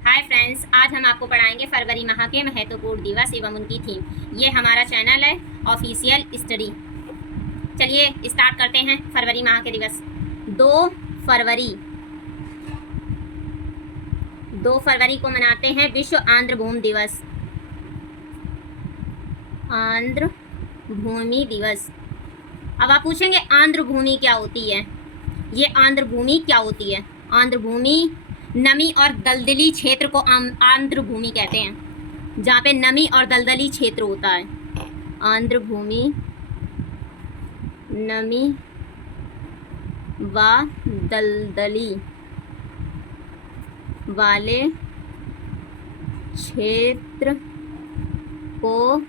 Hi friends, आज हम आपको पढ़ाएंगे फरवरी माह के महत्वपूर्ण दिवस एवं उनकी थीम। ये हमारा चैनल है ऑफिशियल स्टडी। चलिए स्टार्ट करते हैं। फरवरी माह के दिवस 2 फरवरी को मनाते हैं विश्व आंध्र भूमि दिवस। आंध्र भूमि दिवस। अब आप पूछेंगे आंध्र भूमि क्या होती है। ये आंध्र भूमि क्या होती है? आंध्र भूमि नमी और दलदली क्षेत्र को आंध्र भूमि कहते हैं, जहाँ पे नमी और दलदली क्षेत्र होता है। आंध्र भूमि नमी व दलदली वाले क्षेत्र को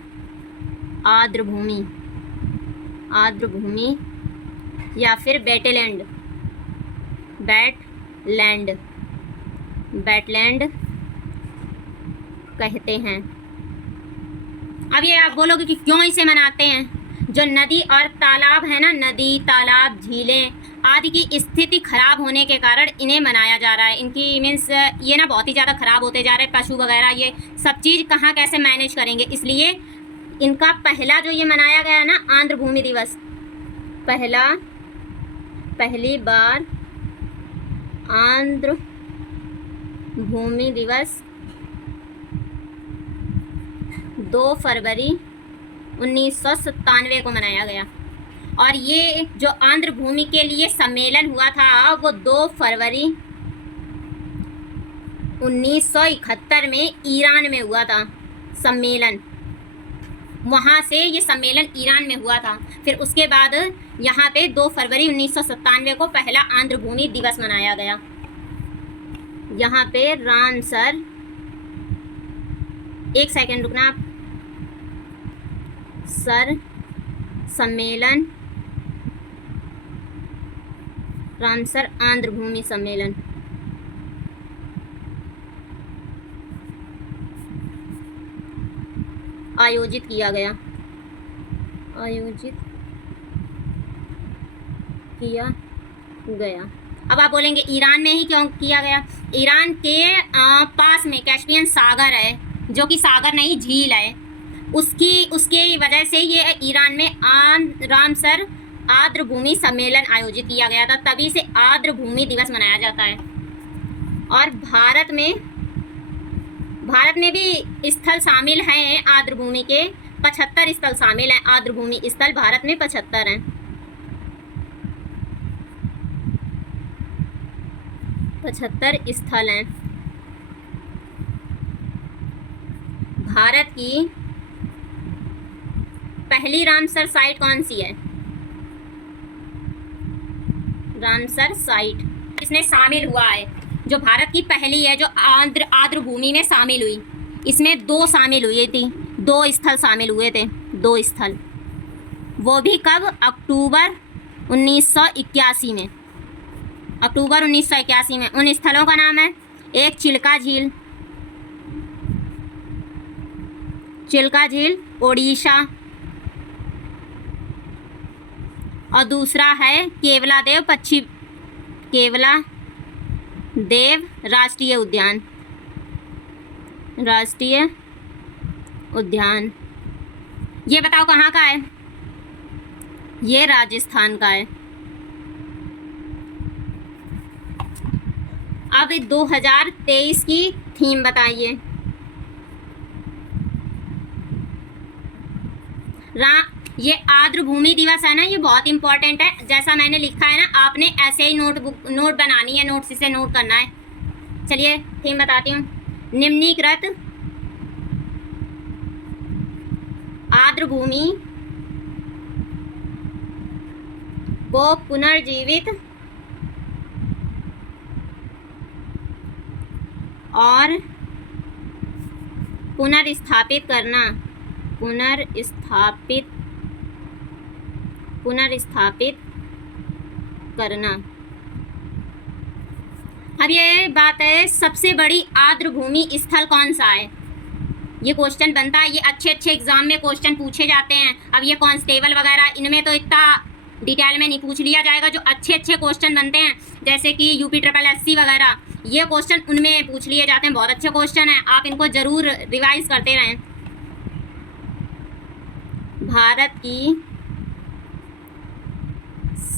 आर्द्र भूमि या फिर वेटलैंड कहते हैं। अब ये आप बोलोगे कि क्यों इसे मनाते हैं? जो नदी और तालाब है ना, नदी तालाब झीलें आदि की स्थिति खराब होने के कारण इन्हें मनाया जा रहा है। इनकी मीन्स ये ना बहुत ही ज़्यादा खराब होते जा रहे हैं। पशु वगैरह ये सब चीज़ कहाँ कैसे मैनेज करेंगे, इसलिए इनका पहला जो ये मनाया गया ना आंध्र भूमि दिवस, पहली बार आंध्र भूमि दिवस 2 फरवरी 1997 को मनाया गया। और ये जो आंध्र भूमि के लिए सम्मेलन हुआ था वो 2 फरवरी 1971 में ईरान में हुआ था सम्मेलन। वहाँ से ये सम्मेलन ईरान में हुआ था। फिर उसके बाद यहाँ पे 2 फरवरी 1997 को पहला आंध्र भूमि दिवस मनाया गया। यहाँ पे रामसर, एक सेकेंड रुकना आप, सर सम्मेलन, रामसर आंध्र भूमि सम्मेलन आयोजित किया गया। अब आप बोलेंगे ईरान में ही क्यों किया गया? ईरान के पास में कैस्पियन सागर है, जो कि सागर नहीं झील है। उसकी वजह से ये ईरान में रामसर आर्द्र भूमि सम्मेलन आयोजित किया गया था, तभी से आर्द्र भूमि दिवस मनाया जाता है। और भारत में भी स्थल शामिल हैं आर्द्र भूमि के, 75 स्थल शामिल हैं। आर्द्र भूमि स्थल भारत में 75 हैं। 75 स्थल हैं। भारत की पहली रामसर साइट कौन सी है? रामसर साइट इसमें शामिल हुआ है, जो भारत की पहली है, जो आर्द्र भूमि में शामिल हुई। इसमें 2 शामिल हुई थी, 2 स्थल शामिल हुए थे, 2 स्थल। वो भी कब? अक्टूबर 1981 में। अक्टूबर 1981 में। उन स्थलों का नाम है, एक चिल्का झील ओडिशा, और दूसरा है केवलादेव राष्ट्रीय उद्यान। ये बताओ कहाँ का है? ये राजस्थान का है। अब 2023 की थीम बताइए। ये आर्द्र भूमि दिवस है ना, ये बहुत इंपॉर्टेंट है। जैसा मैंने लिखा है ना, आपने ऐसे ही नोट बनानी है, नोट से नोट करना है। चलिए थीम बताती हूँ। निम्नलिखित आर्द्र भूमि को पुनर्जीवित और पुनर्स्थापित करना। अब ये बात है, सबसे बड़ी आर्द्र भूमि स्थल कौन सा है? ये क्वेश्चन बनता है। ये अच्छे एग्जाम में क्वेश्चन पूछे जाते हैं। अब ये कांस्टेबल वगैरह इनमें तो इतना डिटेल में नहीं पूछ लिया जाएगा। जो अच्छे क्वेश्चन बनते हैं, जैसे कि UPSSC वगैरह, ये क्वेश्चन उनमें पूछ लिए जाते हैं, बहुत अच्छे क्वेश्चन हैं, आप इनको जरूर रिवाइज करते रहें। भारत की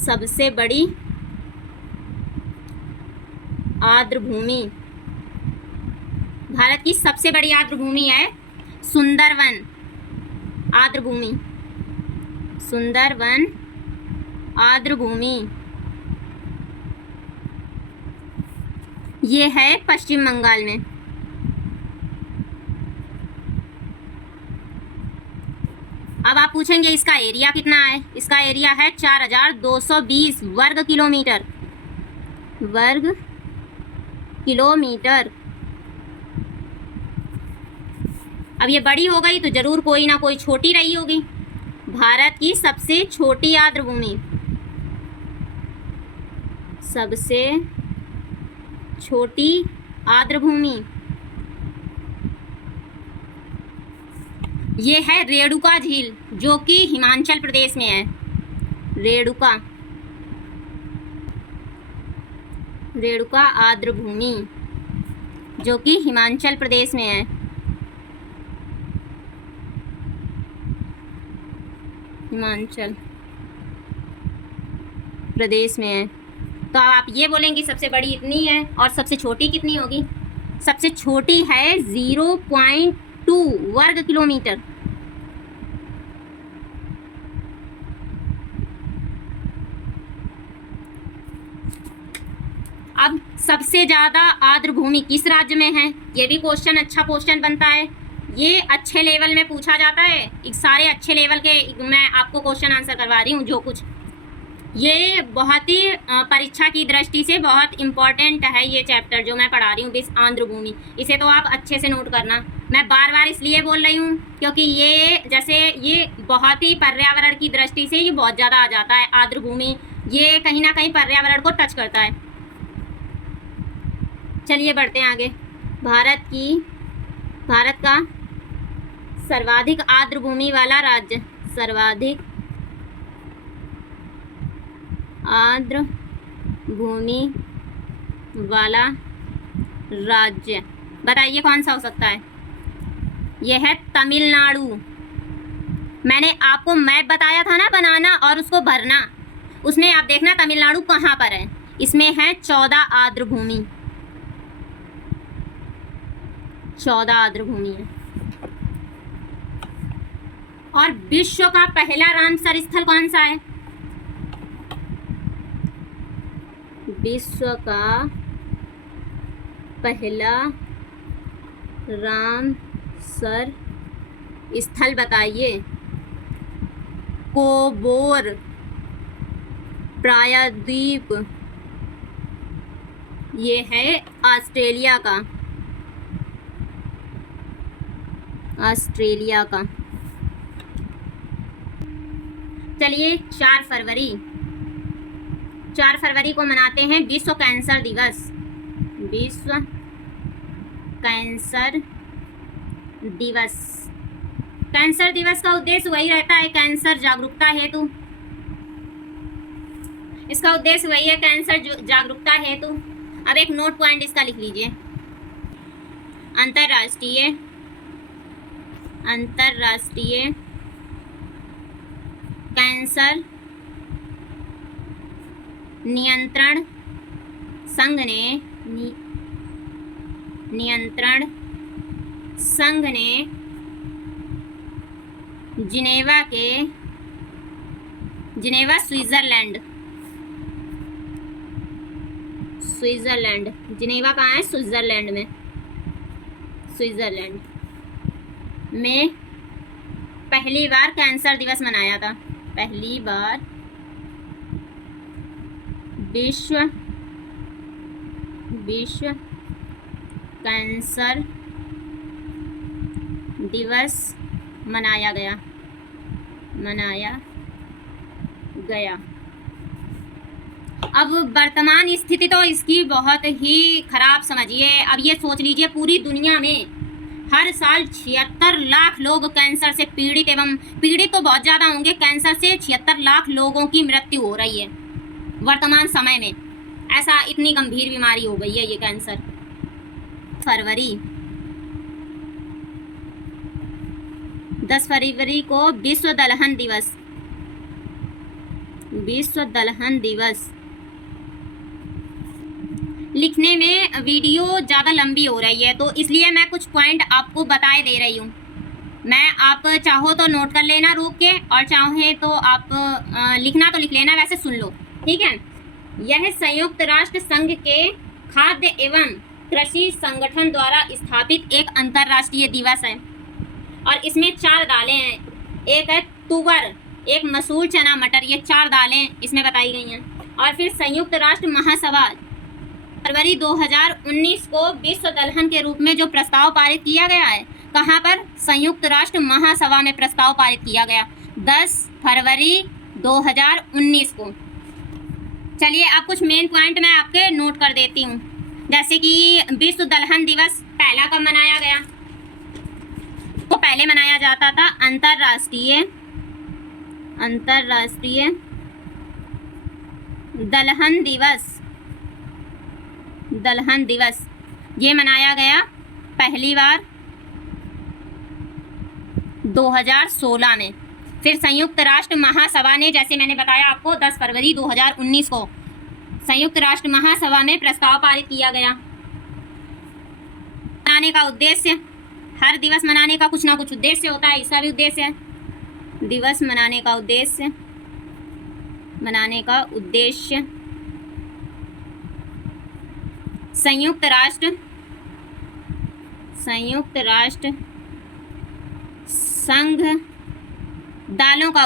सबसे बड़ी आर्द्र भूमि, भारत की सबसे बड़ी आर्द्र भूमि है सुंदरवन आर्द्र भूमि, सुंदरवन आर्द्र भूमि। ये है पश्चिम बंगाल में। अब आप पूछेंगे इसका एरिया कितना है। इसका एरिया है 4220 वर्ग किलोमीटर, वर्ग किलोमीटर। अब ये बड़ी हो गई तो जरूर कोई ना कोई छोटी रही होगी। भारत की सबसे छोटी आर्द्र भूमि, सबसे छोटी आर्द्र भूमि ये है रेणुका झील, जो कि हिमाचल प्रदेश में है। रेणुका, रेणुका आर्द्र भूमि जो कि हिमाचल प्रदेश में है। हिमाचल प्रदेश में है। तो आप ये बोलेंगे सबसे बड़ी इतनी है और सबसे छोटी कितनी होगी। सबसे छोटी है 0.2 वर्ग किलोमीटर। अब सबसे ज़्यादा आर्द्र भूमि किस राज्य में है, ये भी क्वेश्चन अच्छा क्वेश्चन बनता है। ये अच्छे लेवल में पूछा जाता है, सारे अच्छे लेवल के मैं आपको क्वेश्चन आंसर करवा रही हूँ। जो कुछ ये बहुत ही परीक्षा की दृष्टि से बहुत इम्पॉर्टेंट है ये चैप्टर जो मैं पढ़ा रही हूँ, विश्व आर्द्र भूमि। इसे तो आप अच्छे से नोट करना। मैं बार बार इसलिए बोल रही हूँ क्योंकि ये जैसे ये बहुत ही पर्यावरण की दृष्टि से ये बहुत ज़्यादा आ जाता है आर्द्र भूमि। ये कहीं ना कहीं पर्यावरण को टच करता है। चलिए बढ़ते हैं आगे। भारत का सर्वाधिक आर्द्र भूमि वाला राज्य, सर्वाधिक आर्द्र भूमि वाला राज्य बताइए कौन सा हो सकता है। यह है तमिलनाडु। मैंने आपको मैप बताया था ना बनाना और उसको भरना, उसमें आप देखना तमिलनाडु कहाँ पर है। इसमें है 14 आर्द्र भूमि, 14 आर्द्र भूमि है। और विश्व का पहला रामसर स्थल कौन सा है। विश्व का पहला रामसर स्थल बताइए। कोबोर प्रायद्वीप, ये है ऑस्ट्रेलिया का, ऑस्ट्रेलिया का। चलिए 4 फरवरी को मनाते हैं विश्व कैंसर दिवस। विश्व कैंसर दिवस। कैंसर दिवस का उद्देश्य वही रहता है, कैंसर जागरूकता हेतु। इसका उद्देश्य वही है, कैंसर जागरूकता हेतु। अब एक नोट पॉइंट इसका लिख लीजिए। अंतर्राष्ट्रीय कैंसर नियंत्रण संघ ने जिनेवा स्विट्जरलैंड, जिनेवा कहाँ है, स्विट्जरलैंड में, स्विट्जरलैंड में पहली बार कैंसर दिवस मनाया था। पहली बार विश्व कैंसर दिवस मनाया गया। अब वर्तमान स्थिति तो इसकी बहुत ही खराब समझिए। अब ये सोच लीजिए पूरी दुनिया में हर साल 76 लाख लोग कैंसर से पीड़ित, एवं पीड़ित तो बहुत ज़्यादा होंगे, कैंसर से 76 लाख लोगों की मृत्यु हो रही है वर्तमान समय में। ऐसा इतनी गंभीर बीमारी हो गई है ये कैंसर। फरवरी 10 फरवरी को विश्व दलहन दिवस, विश्व दलहन दिवस। लिखने में वीडियो ज़्यादा लंबी हो रही है तो इसलिए मैं कुछ पॉइंट आपको बताए दे रही हूँ। मैं आप चाहो तो नोट कर लेना रोक के, और चाहे तो आप लिखना तो लिख लेना, वैसे सुन लो, ठीक है। यह संयुक्त राष्ट्र संघ के खाद्य एवं कृषि संगठन द्वारा स्थापित एक अंतर्राष्ट्रीय दिवस है और इसमें 4 दालें हैं। एक है तुवर, एक मसूर, चना, मटर, ये 4 दालें इसमें बताई गई हैं। और फिर संयुक्त राष्ट्र महासभा फरवरी 2019 को विश्व दलहन के रूप में जो प्रस्ताव पारित किया गया है, कहाँ पर? संयुक्त राष्ट्र महासभा में प्रस्ताव पारित किया गया 10 फरवरी 2019 को। चलिए अब कुछ मेन पॉइंट मैं आपके नोट कर देती हूँ, जैसे कि विश्व दलहन दिवस पहला कब मनाया गया? तो पहले मनाया जाता था अंतर्राष्ट्रीय दलहन दिवस। दलहन दिवस ये मनाया गया पहली बार 2016 में। फिर संयुक्त राष्ट्र महासभा ने, जैसे मैंने बताया आपको, 10 फरवरी 2019 को संयुक्त राष्ट्र महासभा में प्रस्ताव पारित किया गया। मनाने का उद्देश्य, हर दिवस मनाने का कुछ ना कुछ उद्देश्य होता है, इसका भी उद्देश्य है। दिवस मनाने का उद्देश्य, संयुक्त राष्ट्र संघ दालों का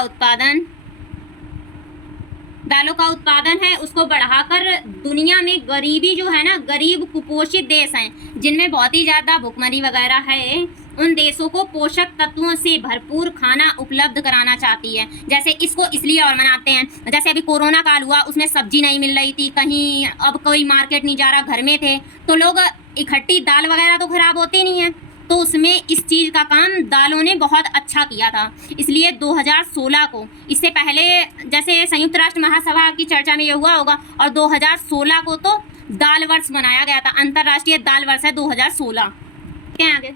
उत्पादन है उसको बढ़ाकर दुनिया में गरीबी जो है ना, गरीब कुपोषित देश हैं जिनमें बहुत ही ज़्यादा भुखमरी वगैरह है, उन देशों को पोषक तत्वों से भरपूर खाना उपलब्ध कराना चाहती है। जैसे इसको इसलिए और मनाते हैं, जैसे अभी कोरोना काल हुआ, उसमें सब्जी नहीं मिल रही थी कहीं, अब कोई मार्केट नहीं जा रहा, घर में थे, तो लोग इकट्ठी दाल वगैरह तो ख़राब होती नहीं है, तो उसमें इस चीज़ का काम दालों ने बहुत अच्छा किया था। इसलिए 2016 को, इससे पहले जैसे संयुक्त राष्ट्र महासभा की चर्चा में ये हुआ होगा, और 2016 को तो दाल वर्ष मनाया गया था, अंतर्राष्ट्रीय दाल वर्ष है 2016। क्या आगे?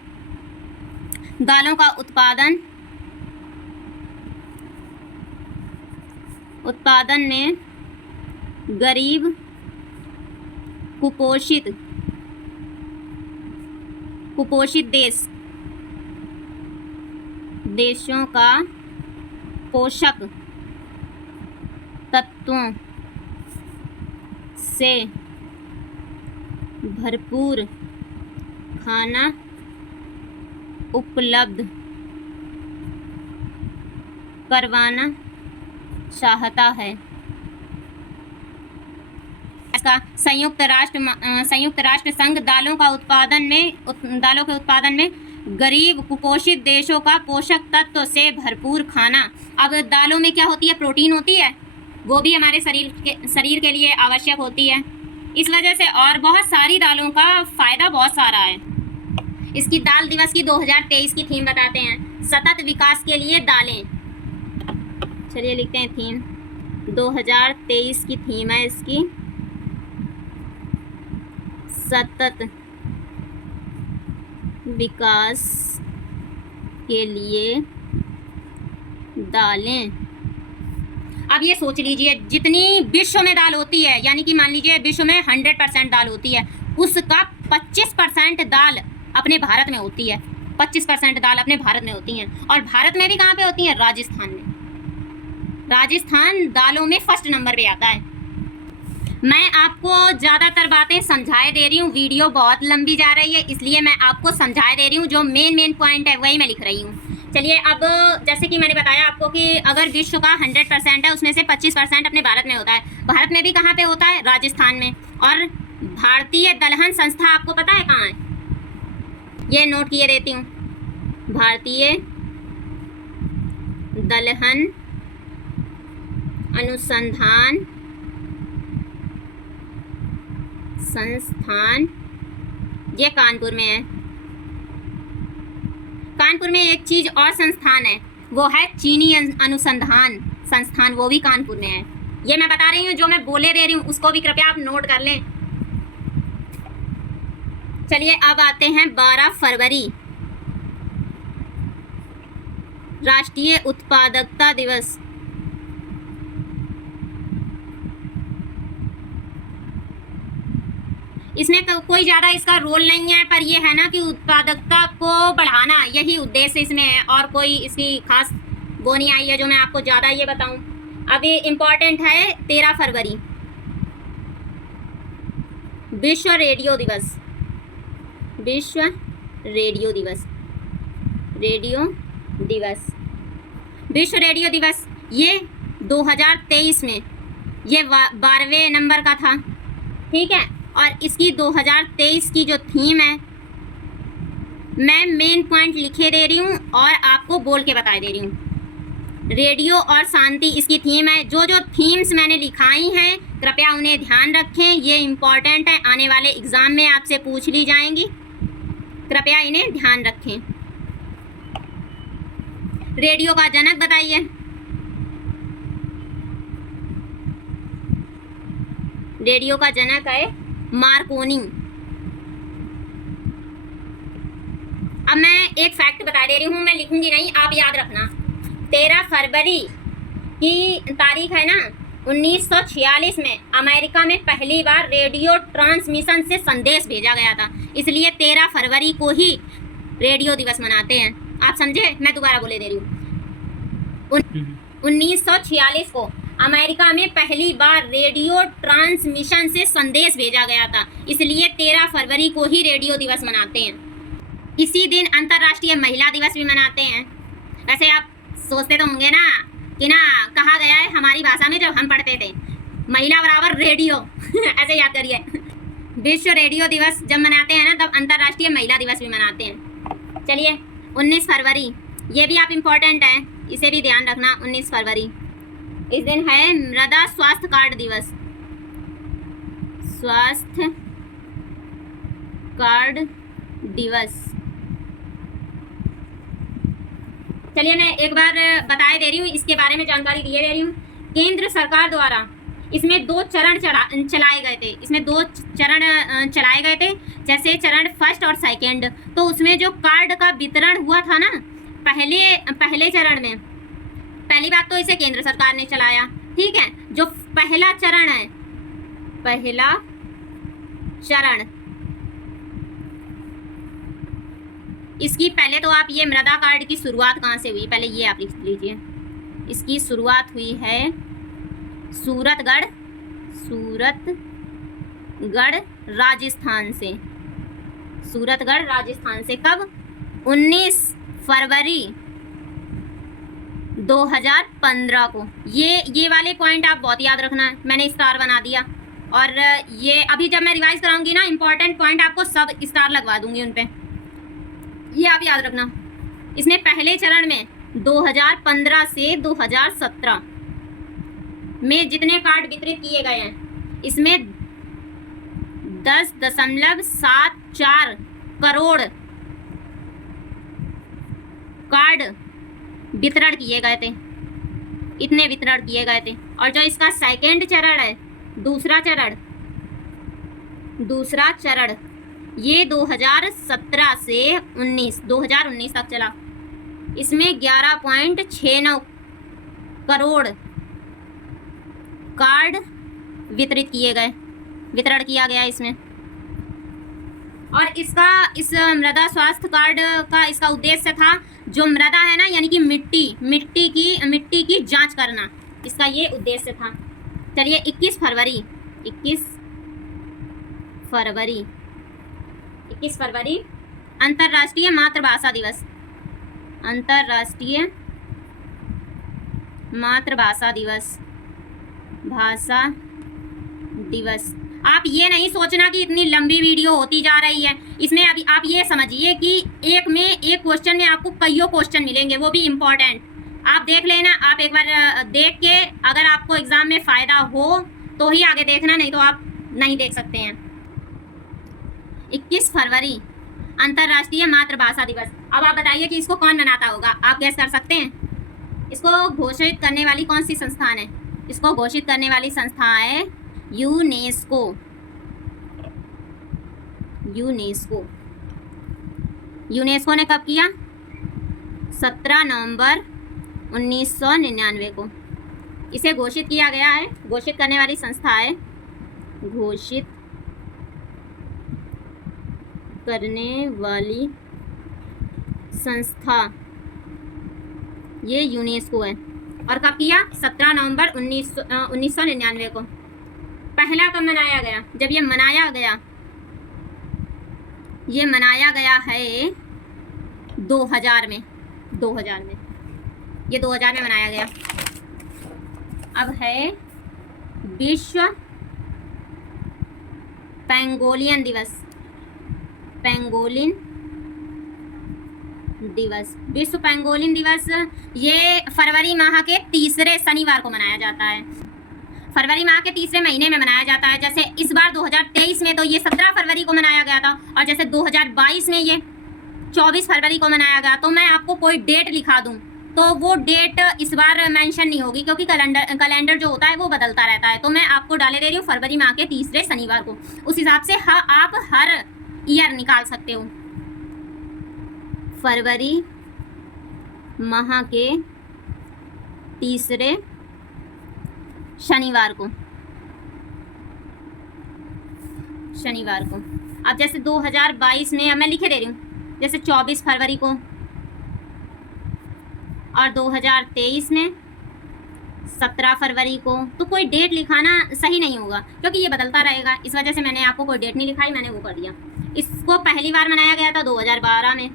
दालों का उत्पादन ने गरीब कुपोषित देशों का पोषक तत्वों से भरपूर खाना उपलब्ध करवाना चाहता है। इसका संयुक्त राष्ट्र संघ दालों के उत्पादन में गरीब कुपोषित देशों का पोषक तत्व से भरपूर खाना। अब दालों में क्या होती है? प्रोटीन होती है, वो भी हमारे शरीर के लिए आवश्यक होती है। इस वजह से और बहुत सारी दालों का फ़ायदा बहुत सारा है। इसकी दाल दिवस की 2023 की थीम बताते हैं, सतत विकास के लिए दालें। चलिए लिखते हैं थीम, 2023 की थीम है इसकी सतत विकास के लिए दालें। अब ये सोच लीजिए, जितनी विश्व में दाल होती है, यानी कि मान लीजिए विश्व में 100% दाल होती है, उसका 25% दाल अपने भारत में होती है। 25% दाल अपने भारत में होती हैं। और भारत में भी कहाँ पे होती हैं? राजस्थान में। राजस्थान दालों में फर्स्ट नंबर पे आता है। मैं आपको ज़्यादातर बातें समझाए दे रही हूँ, वीडियो बहुत लंबी जा रही है, इसलिए मैं आपको समझाए दे रही हूँ, जो मेन पॉइंट है वही मैं लिख रही हूँ। चलिए अब जैसे कि मैंने बताया आपको कि अगर विश्व का 100% है, उसमें से 25% अपने भारत में होता है। भारत में भी कहाँ पे होता है? राजस्थान में। और भारतीय दलहन संस्था आपको पता है कहाँ है? ये नोट किए देती हूँ, भारतीय दलहन अनुसंधान संस्थान, ये कानपुर में है। कानपुर में एक चीज़ और संस्थान है, वो है चीनी अनुसंधान संस्थान, वो भी कानपुर में है। ये मैं बता रही हूँ, जो मैं बोले दे रही हूँ उसको भी कृपया आप नोट कर लें। चलिए अब आते हैं 12 फरवरी, राष्ट्रीय उत्पादकता दिवस। इसमें कोई ज़्यादा इसका रोल नहीं है, पर ये है ना कि उत्पादकता को बढ़ाना, यही उद्देश्य इसमें है, और कोई इसकी खास वो नहीं आई है जो मैं आपको ज़्यादा ये बताऊं। अब ये इम्पॉर्टेंट है 13 फरवरी, विश्व रेडियो दिवस। विश्व रेडियो दिवस, रेडियो दिवस, विश्व रेडियो दिवस ये 2023 में ये 12वें नंबर का था, ठीक है। और इसकी 2023 की जो थीम है, मैं मेन पॉइंट लिखे दे रही हूँ और आपको बोल के बता दे रही हूँ। रेडियो और शांति इसकी थीम है। जो जो थीम्स मैंने लिखाई हैं कृपया उन्हें ध्यान रखें, ये इम्पॉर्टेंट है, आने वाले एग्ज़ाम में आपसे पूछ ली जाएंगी, कृपया इन्हें ध्यान रखें। रेडियो का जनक बताइए। रेडियो का जनक है मार्कोनी। अब मैं एक फैक्ट बता दे रही हूँ, मैं लिखूंगी नहीं, आप याद रखना। 13 फरवरी की तारीख है ना, 1946 में अमेरिका में पहली बार रेडियो ट्रांसमिशन से संदेश भेजा गया था, इसलिए 13 फरवरी को ही रेडियो दिवस मनाते हैं। आप समझे? मैं दोबारा बोले दे रही हूँ। 1946 को अमेरिका में पहली बार रेडियो ट्रांसमिशन से संदेश भेजा गया था, इसलिए 13 फरवरी को ही रेडियो दिवस मनाते हैं। इसी दिन अंतर्राष्ट्रीय महिला दिवस भी मनाते हैं। वैसे आप सोचते तो होंगे ना कि ना कहा गया है हमारी भाषा में जब हम पढ़ते थे, महिला बराबर रेडियो ऐसे याद करिए। विश्व रेडियो दिवस जब मनाते हैं ना, तब अंतर्राष्ट्रीय महिला दिवस भी मनाते हैं। चलिए 19 फरवरी, ये भी आप इम्पोर्टेंट है, इसे भी ध्यान रखना। 19 फरवरी इस दिन है मृदा स्वास्थ्य कार्ड दिवस। स्वास्थ्य कार्ड दिवस। चलिए मैं एक बार बताए दे रही हूँ, इसके बारे में जानकारी दिए दे रही हूँ। केंद्र सरकार द्वारा इसमें 2 चरण चलाए गए थे। इसमें 2 चरण चलाए गए थे, जैसे चरण फर्स्ट और सेकंड। तो उसमें जो कार्ड का वितरण हुआ था ना, पहले चरण में, पहली बात तो इसे केंद्र सरकार ने चलाया, ठीक है। जो पहला चरण है, पहला चरण, इसकी पहले तो आप ये मृदा कार्ड की शुरुआत कहाँ से हुई, पहले ये आप लिख लीजिए। इसकी शुरुआत हुई है सूरतगढ़ राजस्थान से। सूरतगढ़ राजस्थान से कब? 19 फरवरी 2015 को। ये वाले पॉइंट आप बहुत याद रखना है, मैंने स्टार बना दिया। और ये अभी जब मैं रिवाइज कराऊंगी ना, इंपॉर्टेंट पॉइंट आपको सब स्टार लगवा दूंगी उन पे, ये आप याद रखना। इसने पहले चरण में 2015 से 2017 में जितने कार्ड वितरित किए गए हैं, इसमें 10.74 करोड़ कार्ड वितरण किए गए थे, इतने वितरण किए गए थे। और जो इसका सेकंड चरण है, दूसरा चरण ये 2017 से 2019 तक चला। इसमें 11.69 करोड़ कार्ड वितरण किया गया इसमें। और इस मृदा स्वास्थ्य कार्ड का इसका उद्देश्य था, जो मृदा है ना, यानी कि मिट्टी की जांच करना, इसका ये उद्देश्य था। चलिए 21 फरवरी अंतर्राष्ट्रीय मातृभाषा दिवस। अंतर्राष्ट्रीय मातृभाषा दिवस, भाषा दिवस। आप ये नहीं सोचना कि इतनी लंबी वीडियो होती जा रही है। इसमें अभी आप ये समझिए कि एक क्वेश्चन में आपको कईयों क्वेश्चन मिलेंगे, वो भी इम्पोर्टेंट। आप देख लेना, आप एक बार देख के अगर आपको एग्ज़ाम में फ़ायदा हो तो ही आगे देखना, नहीं तो आप नहीं देख सकते हैं। 21 फरवरी अंतर्राष्ट्रीय मातृभाषा दिवस। अब आप बताइए कि इसको कौन मनाता होगा, आप गैस कर सकते हैं? इसको घोषित करने वाली कौन सी संस्थान है? इसको घोषित करने वाली संस्था है यूनेस्को। यूनेस्को यूनेस्को ने कब किया? 17 नवंबर 1999 को इसे घोषित किया गया है। घोषित करने वाली संस्था है, घोषित करने वाली संस्था ये यूनेस्को है। और कब किया? 17 नवंबर 1999 को। पहला कब मनाया गया? जब ये मनाया गया है 2000 में। 2000 में ये 2000 में मनाया गया। अब है विश्व पेंगोलियन दिवस। पेंगोलिन दिवस, विश्व पेंगोलिन दिवस ये फरवरी माह के तीसरे शनिवार को मनाया जाता है। फरवरी माह के तीसरे महीने में मनाया जाता है। जैसे इस बार 2023 में तो ये 17 फरवरी को मनाया गया था, और जैसे 2022 में ये 24 फरवरी को मनाया गया। तो मैं आपको कोई डेट लिखा दूं तो वो डेट इस बार मेंशन नहीं होगी, क्योंकि कैलेंडर जो होता है वो बदलता रहता है। तो मैं आपको डाले दे रही हूँ फरवरी माह के तीसरे शनिवार को। उस हिसाब से आप हर ईयर निकाल सकते हो। फरवरी माह के तीसरे शनिवार को। अब जैसे 2022 में, अब मैं लिखे दे रही हूँ, जैसे 24 फरवरी को, और 2023 में 17 फरवरी को। तो कोई डेट लिखाना सही नहीं होगा, क्योंकि ये बदलता रहेगा। इस वजह से मैंने आपको कोई डेट नहीं लिखाई, मैंने वो कर दिया। इसको पहली बार मनाया गया था 2012 में।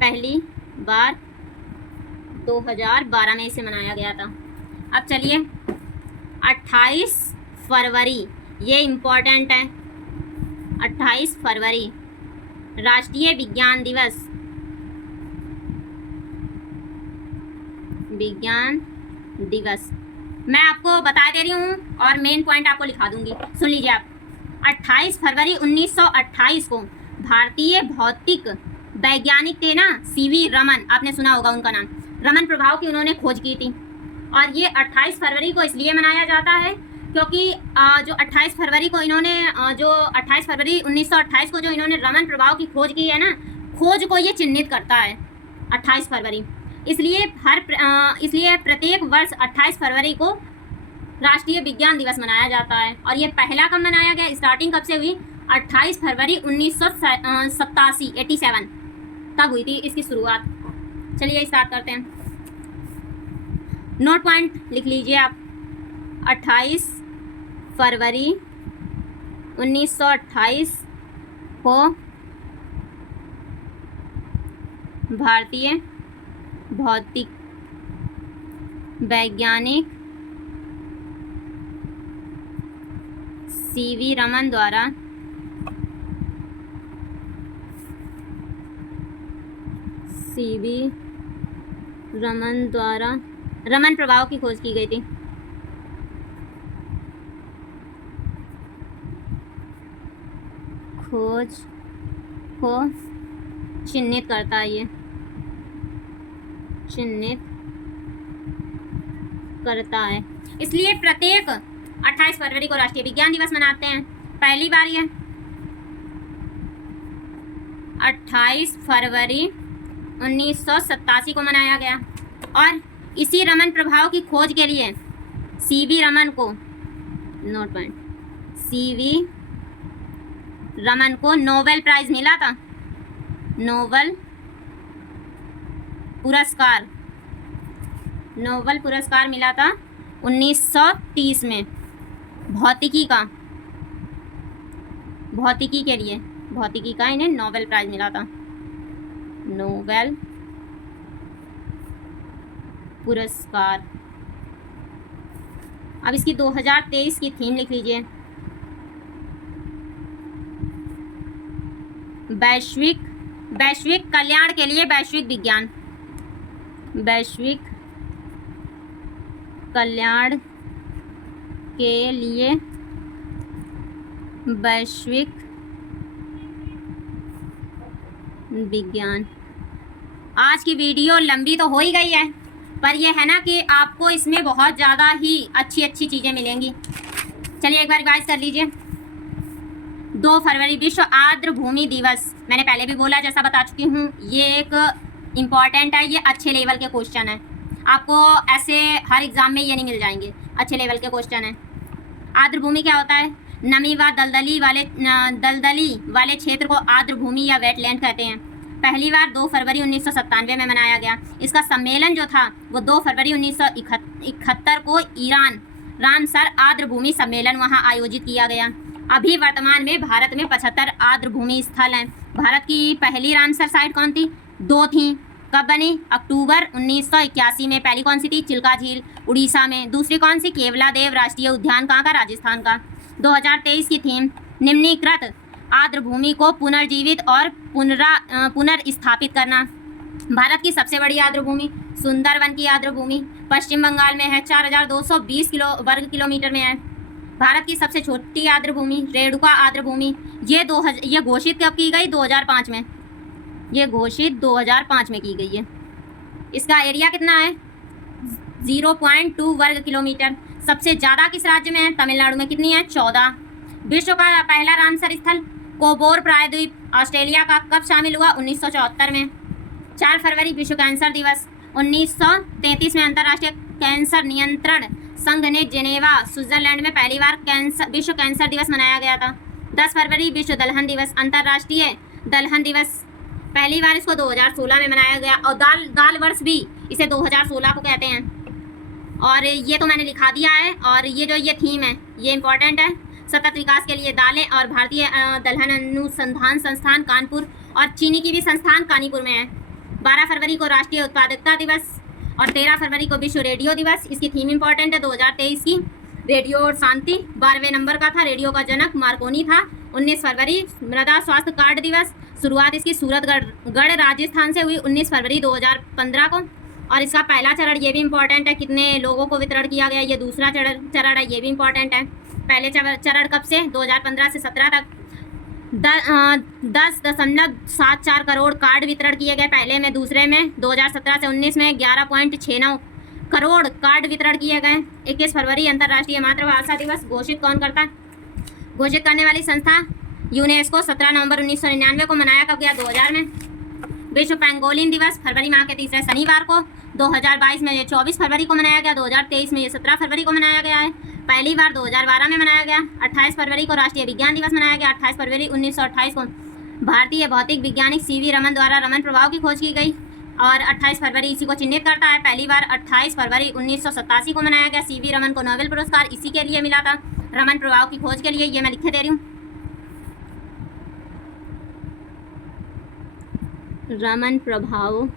पहली बार 2012 में इसे मनाया गया था। अब चलिए 28 फरवरी, ये इम्पोर्टेंट है। 28 फरवरी राष्ट्रीय विज्ञान दिवस। विज्ञान दिवस मैं आपको बता दे रही हूँ और मेन पॉइंट आपको लिखा दूंगी, सुन लीजिए आप। 28 फरवरी 1928 को भारतीय भौतिक वैज्ञानिक थे ना, सीवी रमन, आपने सुना होगा उनका नाम। रमन प्रभाव की उन्होंने खोज की थी। और ये 28 फरवरी को इसलिए मनाया जाता है क्योंकि जो 28 फरवरी को इन्होंने जो 28 फरवरी 1928 को जो इन्होंने रमन प्रभाव की खोज की है ना, खोज को ये चिन्हित करता है 28 फरवरी। इसलिए प्रत्येक वर्ष 28 फरवरी को राष्ट्रीय विज्ञान दिवस मनाया जाता है। और ये पहला कब मनाया गया, स्टार्टिंग कब से हुई? 28 फरवरी 1987 87 तब हुई थी इसकी शुरुआत। चलिए स्टार्ट करते हैं। नोट पॉइंट लिख लीजिए आप। 28 फरवरी 1928 को भारतीय भौतिक वैज्ञानिक सीवी रमन द्वारा रमन प्रभाव की खोज की गई थी। खोज को चिन्हित करता है, ये चिन्हित करता है। इसलिए प्रत्येक 28 फरवरी को राष्ट्रीय विज्ञान दिवस मनाते हैं। पहली बार ये 28 फरवरी 1987 को मनाया गया। और इसी रमन प्रभाव की खोज के लिए सीवी रमन को, नोट पॉइंट, सीवी रमन को नोबेल प्राइज मिला था। नोबेल पुरस्कार मिला था 1930 में भौतिकी के लिए। भौतिकी का इन्हें नोबेल प्राइज मिला था। नोबेल पुरस्कार। अब इसकी 2023 की थीम लिख लीजिए। वैश्विक कल्याण के लिए वैश्विक विज्ञान। वैश्विक कल्याण के लिए वैश्विक विज्ञान। आज की वीडियो लंबी तो हो ही गई है, पर यह है ना कि आपको इसमें बहुत ज़्यादा ही अच्छी अच्छी चीज़ें मिलेंगी। चलिए एक बार रिवाइज कर लीजिए। 2 फरवरी विश्व आर्द्र भूमि दिवस, मैंने पहले भी बोला, जैसा बता चुकी हूँ, ये एक इम्पॉर्टेंट है, ये अच्छे लेवल के क्वेश्चन है, आपको ऐसे हर एग्ज़ाम में ये नहीं मिल जाएंगे, अच्छे लेवल के क्वेश्चन है। आर्द्र भूमि क्या होता है? नमी व दलदली वाले क्षेत्र को आर्द्र भूमि या वेटलैंड कहते हैं। पहली बार 2 फरवरी 1997 में मनाया गया। इसका सम्मेलन जो था वो 2 फरवरी 1971 को ईरान रामसर आर्द्र भूमि सम्मेलन वहाँ आयोजित किया गया। अभी वर्तमान में भारत में 75 आर्द्र भूमि स्थल हैं। भारत की पहली रामसर साइट कौन थी? 2 थी। कब बनी? अक्टूबर 1981 में। पहली कौन सी थी? चिल्का झील, उड़ीसा में। दूसरी कौन सी? केवलादेव राष्ट्रीय उद्यान, कहाँ का? राजस्थान का। 2023 की थीम निम्नलिखित आर्द्र भूमि को पुनर्जीवित और पुनर्स्थापित करना। भारत की सबसे बड़ी आर्द्र भूमि सुंदरवन की आर्द्र भूमि पश्चिम बंगाल में है, 4220 वर्ग किलोमीटर में है। भारत की सबसे छोटी आर्द्र भूमि रेणुका आर्द्र भूमि, ये घोषित कब की गई? 2005 में। ये घोषित 2005 में की गई है। इसका एरिया कितना है? 0.2 वर्ग किलोमीटर। सबसे ज़्यादा किस राज्य में है? तमिलनाडु में। कितनी है? 14। विश्व का पहला रामसर स्थल कोबोर प्रायद्वीप, ऑस्ट्रेलिया का, कब शामिल हुआ? 1974 में। 4 फरवरी विश्व कैंसर दिवस। 1933 में अंतर्राष्ट्रीय कैंसर नियंत्रण संघ ने जेनेवा, स्विट्जरलैंड में पहली बार विश्व कैंसर दिवस मनाया गया था। 10 फरवरी विश्व दलहन दिवस, अंतर्राष्ट्रीय दलहन दिवस, पहली बार इसको 2016 में मनाया गया। और दाल वर्ष भी इसे 2016 को कहते हैं। और ये तो मैंने लिखा दिया है। और ये थीम है ये इम्पॉर्टेंट है। सतत विकास के लिए दालें और भारतीय दलहन अनुसंधान संस्थान कानपुर और चीनी की भी संस्थान कानीपुर में है। 12 फरवरी को राष्ट्रीय उत्पादकता दिवस और 13 फरवरी को विश्व रेडियो दिवस। इसकी थीम इम्पॉर्टेंट है 2023 की, रेडियो और शांति। 12वें नंबर का था, रेडियो का जनक मार्कोनी था। 19 फरवरी मृदा स्वास्थ्य कार्ड दिवस, शुरुआत इसकी सूरतगढ़ राजस्थान से हुई 19 फरवरी 2015 को। और इसका पहला चरण ये भी इम्पॉर्टेंट है, कितने लोगों को वितरण किया गया। ये दूसरा चरण है, ये भी इम्पॉर्टेंट है। पहले चरण कब से? 2015 से 17 तक 10.74 करोड़ कार्ड वितरण किए गए पहले में। दूसरे में 2017 से 19 में 11.69 करोड़ कार्ड वितरण किए गए। 21 फरवरी अंतर्राष्ट्रीय मातृभाषा दिवस घोषित कौन करता है? घोषित करने वाली संस्था यूनेस्को। 17 नवंबर 1999 को मनाया कब गया? 2000 में। विश्व पेंगोलिन दिवस फरवरी माह के तीसरे शनिवार को 2022 में। ये 24 फरवरी को मनाया गया। 2023 में ये 17 फरवरी को मनाया गया है। पहली बार 2012 में मनाया गया। 28 फरवरी को राष्ट्रीय विज्ञान दिवस मनाया गया। 28 फरवरी 1928 को भारतीय भौतिक वैज्ञानिक सीवी रमन द्वारा रमन प्रभाव की खोज की गई। और 28 फरवरी इसी को चिन्हित करता है। पहली बार 28 फरवरी 1987 को मनाया गया। सीवी रमन को नोबेल पुरस्कार इसी के लिए मिला था, रमन प्रभाव की खोज के लिए। ये मैं लिखे दे रही हूँ, रमन प्रभाव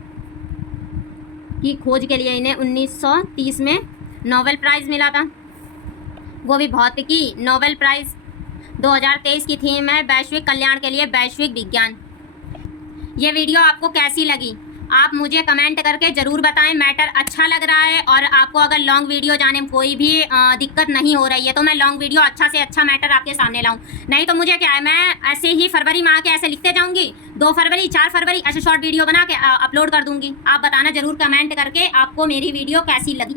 की खोज के लिए इन्हें 1930 में नोबेल प्राइज़ मिला था, वो भी भौतिकी नोबेल प्राइज़। 2023 की थीम है वैश्विक कल्याण के लिए वैश्विक विज्ञान। ये वीडियो आपको कैसी लगी आप मुझे कमेंट करके ज़रूर बताएं। मैटर अच्छा लग रहा है और आपको अगर लॉन्ग वीडियो जाने में कोई भी दिक्कत नहीं हो रही है तो मैं लॉन्ग वीडियो अच्छा से अच्छा मैटर आपके सामने लाऊं। नहीं तो मुझे क्या है, मैं ऐसे ही फरवरी माह के ऐसे लिखते जाऊंगी, 2 फरवरी 4 फरवरी ऐसे शॉर्ट वीडियो बना के अपलोड कर दूंगी। आप बताना ज़रूर कमेंट करके आपको मेरी वीडियो कैसी लगी।